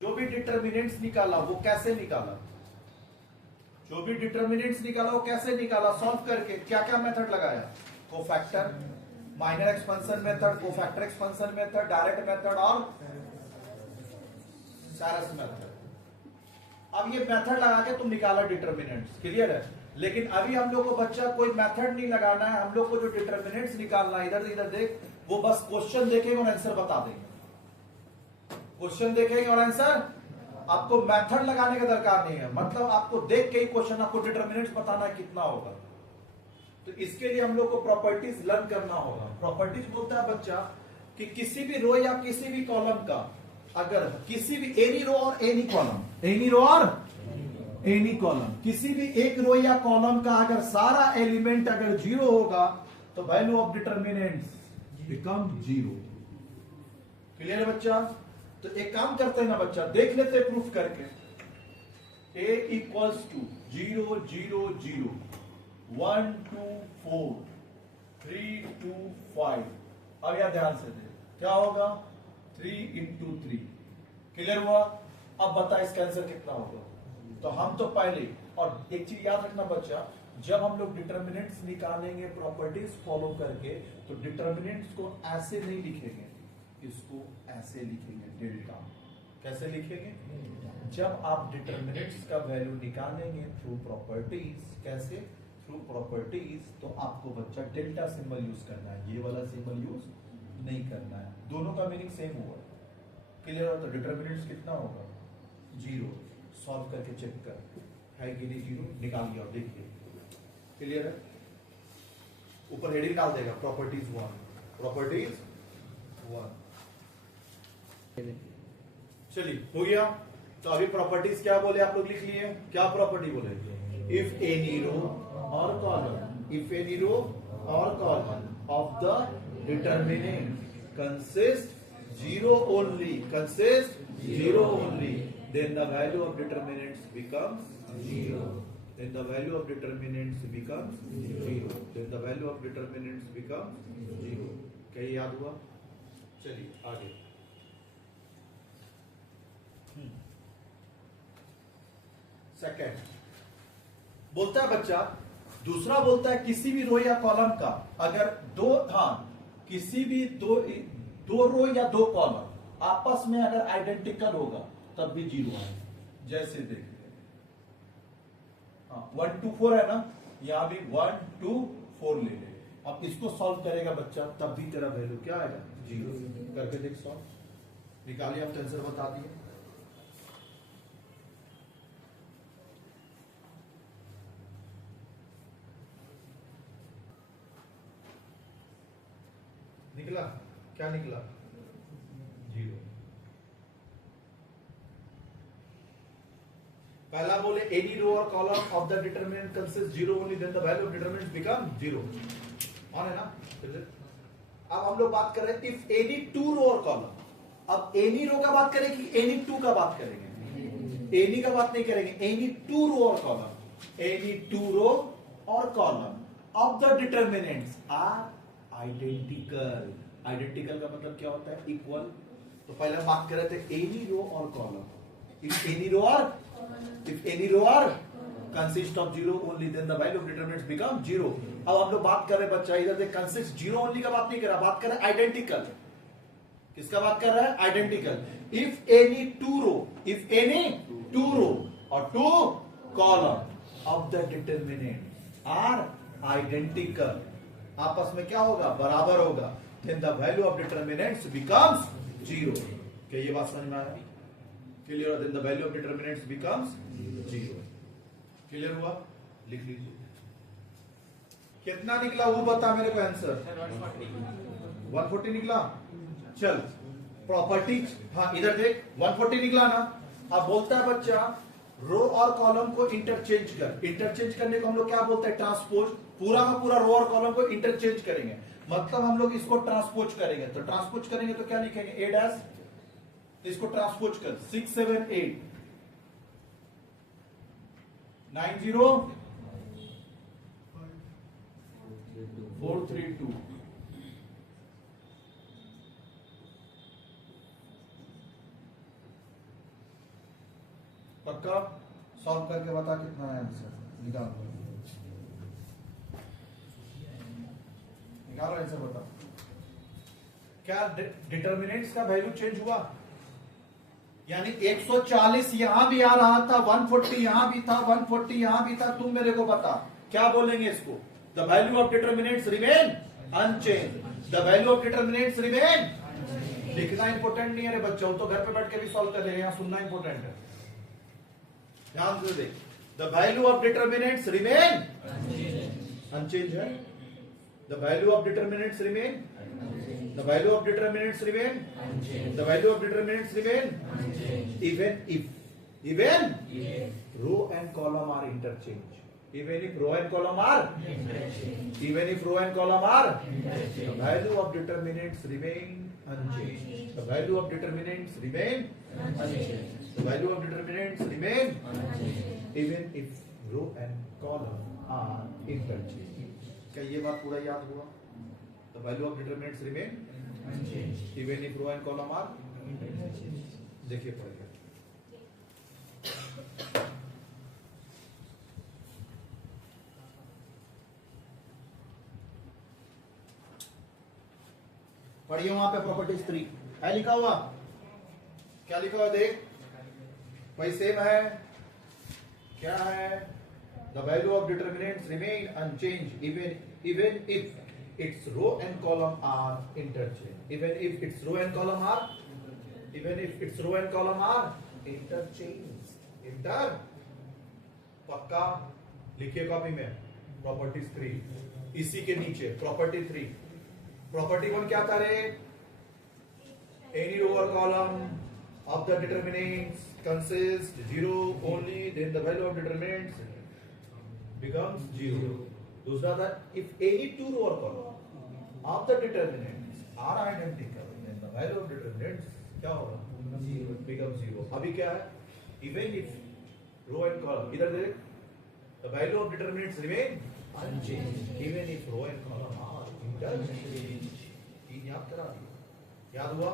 जो भी डिटर्मिनेंट्स निकाला वो कैसे निकाला, जो भी डिटर्मिनेंट्स निकाला वो कैसे निकाला, सॉल्व करके क्या क्या मेथड लगाया, cofactor, minor expansion method, cofactor expansion method, direct method और सारस मेथड। अब ये मेथड लगा के तुम निकाला डिटर्मिनेंट्स, क्लियर है। लेकिन अभी हम लोग को बच्चा कोई मेथड नहीं लगाना है, हम लोग को जो डिटर्मिनेंट्स निकालना है, इधर इधर देख, वो बस क्वेश्चन देखेंगे और आंसर बता देंगे। क्वेश्चन देखेंगे और आंसर, आपको मेथड लगाने का दरकार नहीं है, मतलब आपको देख के ही क्वेश्चन, आपको डिटर्मिनेंट्स बताना है कितना होगा। तो इसके लिए हम लोग को प्रॉपर्टीज लर्न करना होगा। प्रॉपर्टीज बोलता है बच्चा कि किसी भी रो या किसी भी कॉलम का, अगर किसी भी एनी रो और एनी कॉलम, एनी रो और एनी कॉलम, किसी भी एक रो या कॉलम का अगर सारा एलिमेंट अगर जीरो होगा तो value of determinants become zero. Clear है बच्चा। तो एक काम करते हैं ना बच्चा, देख लेते हैं प्रूफ करके। a equals to 0 0 0 1 2 4 3 2 5। अब यार ध्यान से दे, क्या होगा 3 इंटू 3। क्लियर हुआ। अब बता इसका आंसर कितना होगा। तो हम तो पहले, और एक चीज याद रखना बच्चा, जब हम लोग डिटर्मिनेंट्स निकालेंगे प्रॉपर्टीज फॉलो करके, तो डिटर्मिनेंट्स को ऐसे नहीं लिखेंगे, इसको ऐसे लिखेंगे, डेल्टा। कैसे लिखेंगे, जब आप डिटर्मिनेंट्स का वैल्यू निकालेंगे थ्रू प्रॉपर्टीज, कैसे थ्रू प्रॉपर्टीज, तो आपको बच्चा डेल्टा सिंबल यूज करना है, ये वाला सिंबल यूज नहीं करना है। दोनों का मीनिंग सेम हुआ। क्लियर हो। तो डिटर्मिनेंट्स कितना होगा, जीरो। सॉल्व करके चेक कर, है कि नहीं जीरो, निकाल लिया, देखिए। क्लियर है। ऊपर हेडिंग डाल देगा प्रॉपर्टीज 1, प्रॉपर्टीज 1। चलिए हो गया। तो अभी प्रॉपर्टीज क्या बोले आप लोग लिख लिए, क्या प्रॉपर्टी बोले, इफ एनी रो और कॉलम, इफ एनी रो और column of the determinant consist zero only, consist zero only, then the value of determinants becomes zero, then the value of determinants becomes zero, then the value of determinants becomes zero। क्या ये याद हुआ। चलिए आगे। Second बोलता है बच्चा, दूसरा बोलता है किसी भी रो या कॉलम का अगर दो, हाँ, किसी भी दो रो या दो कॉलम आपस में अगर आइडेंटिकल होगा तब भी जीरो है। जैसे देख, हाँ 1 2 4 है ना, यहां भी 1 2 4 ले ले। अब इसको सॉल्व करेगा बच्चा, तब भी तेरा वैल्यू क्या आएगा, जीरो। करके देख, सॉल्व निकालिए, आप आंसर बता दिए। निकला, क्या निकला, जीरो। पहला बोले एनी रो और column of the determinant consist zero only, then the value of determinant become zero. On है ना। अब हम लोग बात कर रहे हैं इफ एनी टू रो और कॉलम। अब एनी रो का बात करें कि एनी टू का बात करेंगे, एनी का बात नहीं करेंगे, एनी टू रो और कॉलम, एनी टू रो और column of the determinants are identical. Identical का मतलब क्या होता है, इक्वल। तो पहले हम बात कर रहे थे एनी रो और कॉलम, इफ एनी रो और, if any row are consist of zero only, then the value of determinants become zero। अब हम लोग बात कर रहे हैं बच्चा, इधर देख, consist जीरो ओनली का बात नहीं कर रहा, बात कर रहे हैं आइडेंटिकल। किसका बात कर रहा है, identical. if any two row, if any two row or two column of the determinants are identical, आपस में क्या होगा, बराबर होगा, then the value of determinants becomes zero। क्या ये बात समझ में आया, clear. Then the value of determinants becomes zero. Clear हुआ, लिख लीजिए। कितना निकला वो बता मेरे को आंसर, 140 निकला। चल प्रॉपर्टीज, हाँ इधर देख 140 निकला ना। अब बोलता है बच्चा रो और कॉलम को इंटरचेंज कर। इंटरचेंज करने को हम लोग क्या बोलते हैं, ट्रांसपोज। पूरा का पूरा रो और कॉलम को इंटरचेंज करेंगे, मतलब हम लोग इसको ट्रांसपोज करेंगे। तो ट्रांसपोज करेंगे तो क्या लिखेंगे, ए डैश, इसको ट्रांसपोज कर 6 7 8 9 0 4 3 2। पक्का? सॉल्व करके बता कितना है आंसर, निकाल निकालो आंसर बता। क्या डिटर्मिनेंट्स का वैल्यू चेंज हुआ? यानी 140 यहां भी आ रहा था, 140 यहां भी था, 140 यहां भी था। तुम मेरे को बता क्या बोलेंगे इसको? The value of determinants remain unchange. The value of determinants remain. लिखना इंपॉर्टेंट नहीं है रे बच्चों, तो घर पे बैठ के भी सॉल्व कर लेंगे, यहां सुनना इंपॉर्टेंट है। ध्यान से देख, the value of determinants remain unchange है। The value of determinants remain, the value of determinants remain unchanged. The value of determinants remain unchanged. Even row and column are interchanged. Even if row and column are interchanged. Even if row and column are interchanged. The value of determinants remain unchanged. The value of determinants remain unchanged. The value of determinants remain unchanged. Even if row and column are interchanged. क्या ये बात पूरा याद हुआ? The value of determinants remain unchanged even if row and column are interchanged. देखिए पढ़िए, पढ़िए वहां पे प्रॉपर्टीज 3 है लिखा हुआ। क्या लिखा हुआ देख भाई, सेम है। क्या है? The value of determinants remain unchanged even if its row and column are interchanged. Even if its row and column are interchanged. पक्का? लिखिए कॉपी में प्रॉपर्टीज 3, इसी के नीचे प्रॉपर्टी 3। प्रॉपर्टी 1 क्या था रे? Any row or column of the determinants consists 0 only, then the value of determinants becomes 0. दूसरा था, if any two row or column of the determinants are identical, then the value of determinants क्या होगा? Becomes 0. अभी क्या है? Even if row and column, इधर देख, the value of determinants remain unchanged, even if row and column are interchanged. तीन याद करा दिया, याद हुआ?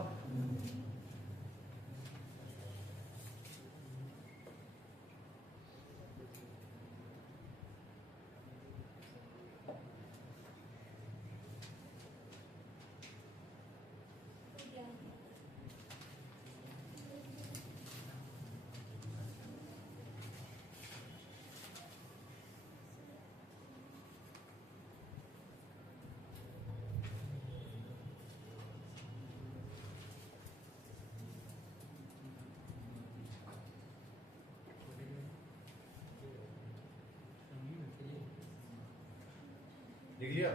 लिख लिया?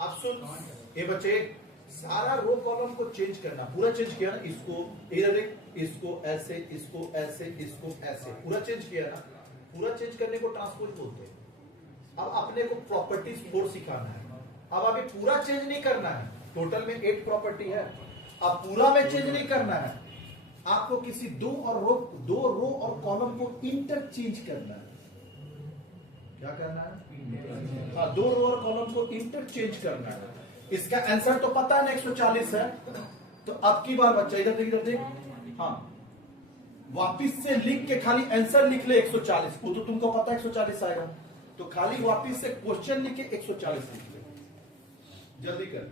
अब सुन ये बच्चे, सारा रो कॉलम को चेंज करना, पूरा चेंज किया ना। इसको इधर देख, इसको ऐसे, इसको ऐसे, इसको ऐसे, पूरा चेंज किया ना। पूरा चेंज करने को ट्रांसपोज बोलते हैं। अब अपने को प्रॉपर्टीज 4 सिखाना है। अब अभी पूरा चेंज नहीं करना है, टोटल में 8 प्रॉपर्टी है। अब पूरा में चेंज नहीं करना है, आपको किसी दो रो और कॉलम को इंटरचेंज करना है। क्या करना है? हाँ, 2 रो और कॉलम को इंटरचेंज करना है। इसका आंसर तो पता है ना, 140 है। तो अब की बार बच्चा इधर देख, हाँ, वापिस से लिख के खाली आंसर लिख ले 140। वो तो तुमको पता है 140 आएगा, तो खाली वापिस से क्वेश्चन लिख के 140 लिख ले। जल्दी कर।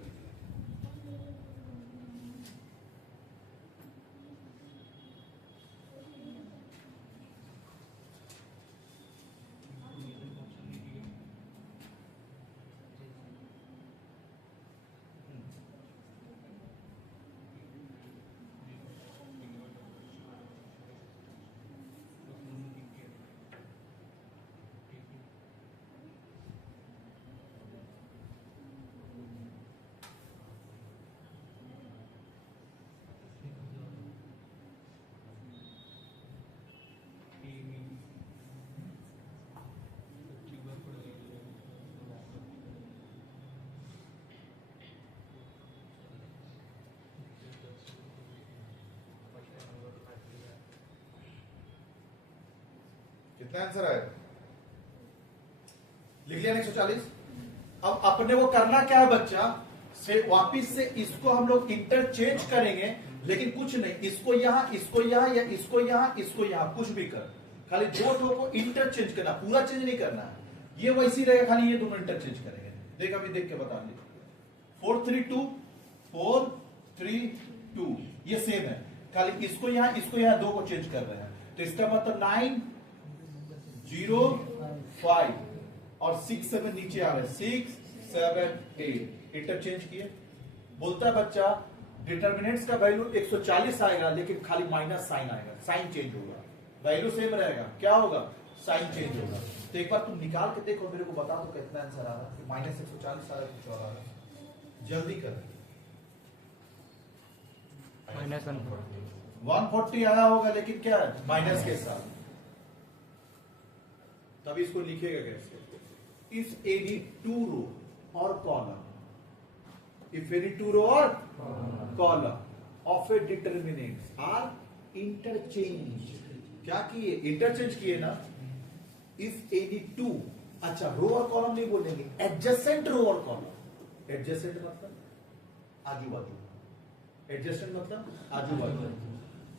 कितना आंसर आएगा? लिख लिया 140। अब अपने को करना क्या है बच्चा, से वापिस से इसको हम लोग इंटरचेंज करेंगे, लेकिन कुछ नहीं, इसको यहां, इसको यहां, या इसको यहां, इसको यहां, कुछ भी कर, खाली दो ठो को इंटरचेंज करना, पूरा चेंज नहीं करना है। ये वैसी रहेगा, खाली ये दोनों इंटरचेंज करेंगे। देख अभी देख के बता दी, 4 3 2 4 3 2, ये सेम है, खाली इसको यहां दो को चेंज कर रहे हैं। तो इसका मतलब 9 0 5 और 6 7 नीचे आ रहे हैं, 6 7 8 इंटरचेंज किए। बोलता है बच्चा डिटर्मिनेंट्स का वैल्यू 140 आएगा, लेकिन खाली माइनस साइन आएगा, साइन चेंज होगा, वैल्यू सेम रहेगा, क्या होगा, साइन चेंज होगा। तो एक बार तुम निकाल के देखो, मेरे को बता दो कितना आंसर आ रहा है, माइनस 140 आ रहा है, कुछ और आ रहा है, जल्दी कर। माइनस 140 आया होगा, लेकिन क्या है, माइनस के साथ। तब इसको लिखेगा कैसे, इफ एनी टू रो और column, if any two row or column of a determinants are interchanged, क्या किए, इंटरचेंज किए ना। if any two, अच्छा रो और कॉलम नहीं बोलेंगे, एडजेसेंट रो और कॉलम। एडजेसेंट मतलब आजू बाजू, एडजेसेंट मतलब आजू बाजू।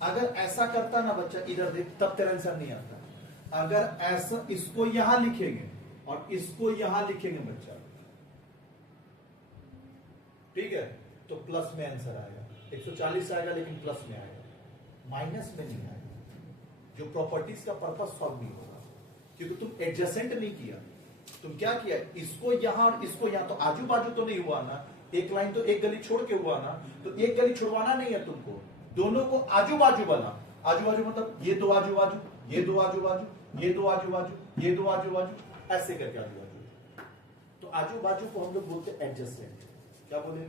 अगर ऐसा करता ना बच्चा, इधर देख, तब तेरा आंसर नहीं आता। अगर ऐसा इसको यहां लिखेंगे और इसको यहां लिखेंगे बच्चा, ठीक है, तो प्लस में आंसर आएगा, 140 आएगा, लेकिन प्लस में आएगा, माइनस में नहीं आएगा। जो प्रॉपर्टीज का पर्पस सॉल्व नहीं होगा, क्योंकि तुम एडजेसेंट नहीं किया। तुम क्या किया, इसको यहां और इसको यहां, तो आजू बाजू तो नहीं हुआ ना, एक लाइन तो एक गली छोड़ के हुआ ना, तो एक गली छुड़वाना नहीं है तुमको, दोनों को आजू बाजू बना। आजू बाजू मतलब ये दो आजू बाजू, ये दो आजू बाजू, ये दो आजू बाजू, ये दो आजू बाजू, ऐसे करके आजू बाजू। तो आजू बाजू को हम लोग बोलते हैं एडजेसेंट। क्या बोलेंगे,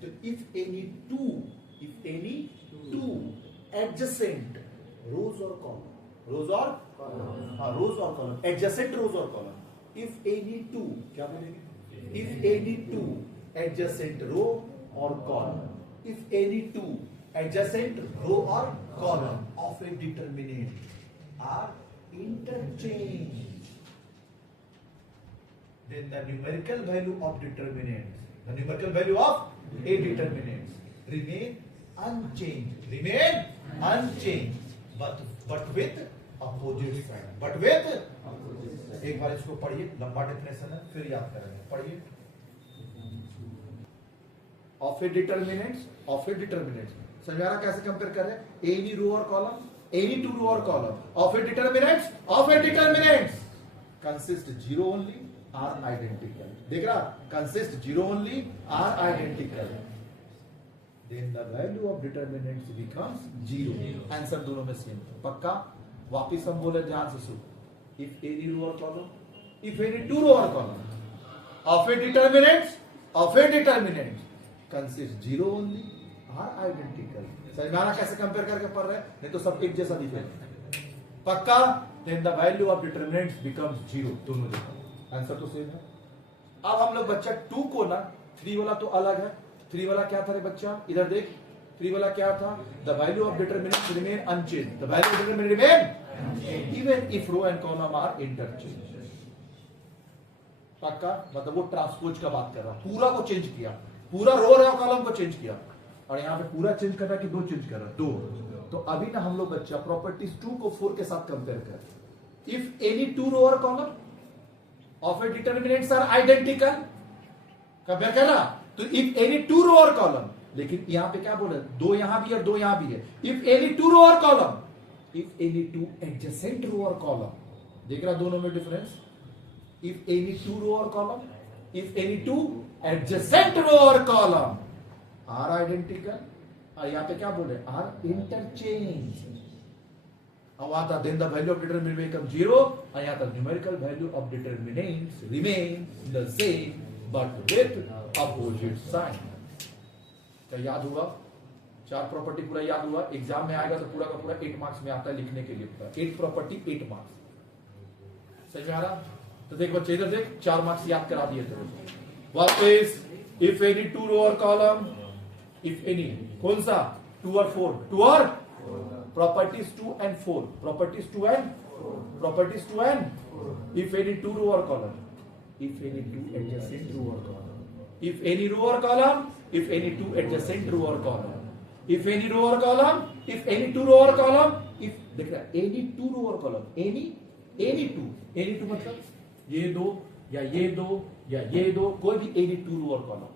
तो इफ एनी टू एडजेसेंट रोज और कॉलम, रोज और रोज और कॉलम, एडजेसेंट रोज और कॉलम, इफ एनी टू, क्या बोलेंगे, if any two adjacent row और column, if any two adjacent row और column of a determinant are interchange, then the numerical value of determinants, the numerical value of a determinants remain unchanged, but with opposite sign, but with, एक बार इसको पढ़िए, लंबा definition है, फिर याद करेंगे, पढ़िए। of a determinants समझ आ रहा, कैसे कंपेयर कर रहे हैं, एनी रो और कॉलम, एनी टू रो और column of a determinants consist zero only are identical, देख रहा, consist zero only are identical, then the value of determinants becomes zero, answer दोनों में सेम, पक्का। वापिस हम बोले, ध्यान से सुन, if any row or column, if any two row or column of a determinants consist zero only are identical, समझ में आ रहा कैसे कंपेयर करके पढ़ रहे हैं, नहीं तो सब एक जैसा दिखेगा, पक्का। then the value of determinants becomes zero, दोनों जगह आंसर तो सेम है। अब हम लोग बच्चा 2 को ना, 3 वाला तो अलग है, 3 वाला क्या था रे बच्चा, इधर देख, 3 वाला क्या था, the value of determinant remain unchange, the value of determinant remain even if row and column are interchange, पक्का। मतलब वो ट्रांसपोज का बात कर रहा, पूरा को चेंज किया, पूरा रो और कॉलम को चेंज किया, और यहाँ पे पूरा चेंज कर रहा कि दो चेंज कर रहा, दो। तो अभी ना हम लोग बच्चा प्रॉपर्टीज 2 को 4 के साथ कंपेयर कर, इफ एनी टू रो और column of a determinants are identical, compare कर रहा, तो if any two row और कॉलम, लेकिन यहां पे क्या बोला, दो यहां भी है, दो यहां भी है, if any two row और column, if any two adjacent row और कॉलम, देख रहा दोनों में difference, if any two row और column, if any two adjacent row और कॉलम are identical, और यहां पे क्या बोले, are interchange, अब आता then the value of determinant becomes zero, और यहाँ तक numerical value of determinants remain the same but with opposite sign। क्या याद हुआ, 4 प्रॉपर्टी पूरा याद हुआ, एग्जाम में आएगा तो पूरा का पूरा 8 मार्क्स में आता है लिखने के लिए, 8 प्रॉपर्टी 8 मार्क्स, समझ में आ रहा। तो देख बच्चे इधर देख, 4 मार्क्स याद करा दिए थे। What is if any two row or column, if any, कौन सा, 2 और 4, 2 और properties 2 and 4, properties 2 and if any two row or column, if any two adjacent row or column, if any row or column, if any two adjacent row or column, if any row or column, if any two row or column, if देख रहा है any two row or column, any two मतलब ये दो या ये दो या ये दो, कोई भी any two row or column.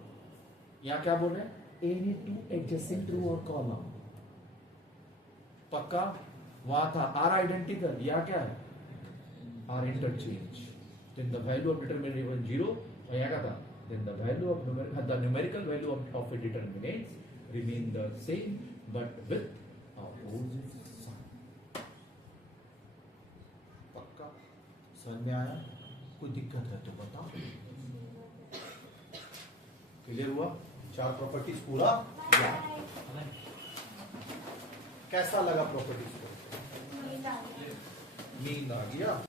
यहाँ क्या बोल रहे हैं? any two adjacent row or column. पक्का? वहां था R identical, यहाँ क्या है? R interchange. Then the value of determinant is 0 और यहाँ क्या था? Then the value of the numerical value of a determinant remain the same but with opposite sign. पक्का? समझ में आया? कोई दिक्कत है तो बताओ. क्लियर हुआ? 4 प्रॉपर्टीज पूरा? कैसा लगा प्रॉपर्टीज को? नींद आ गया?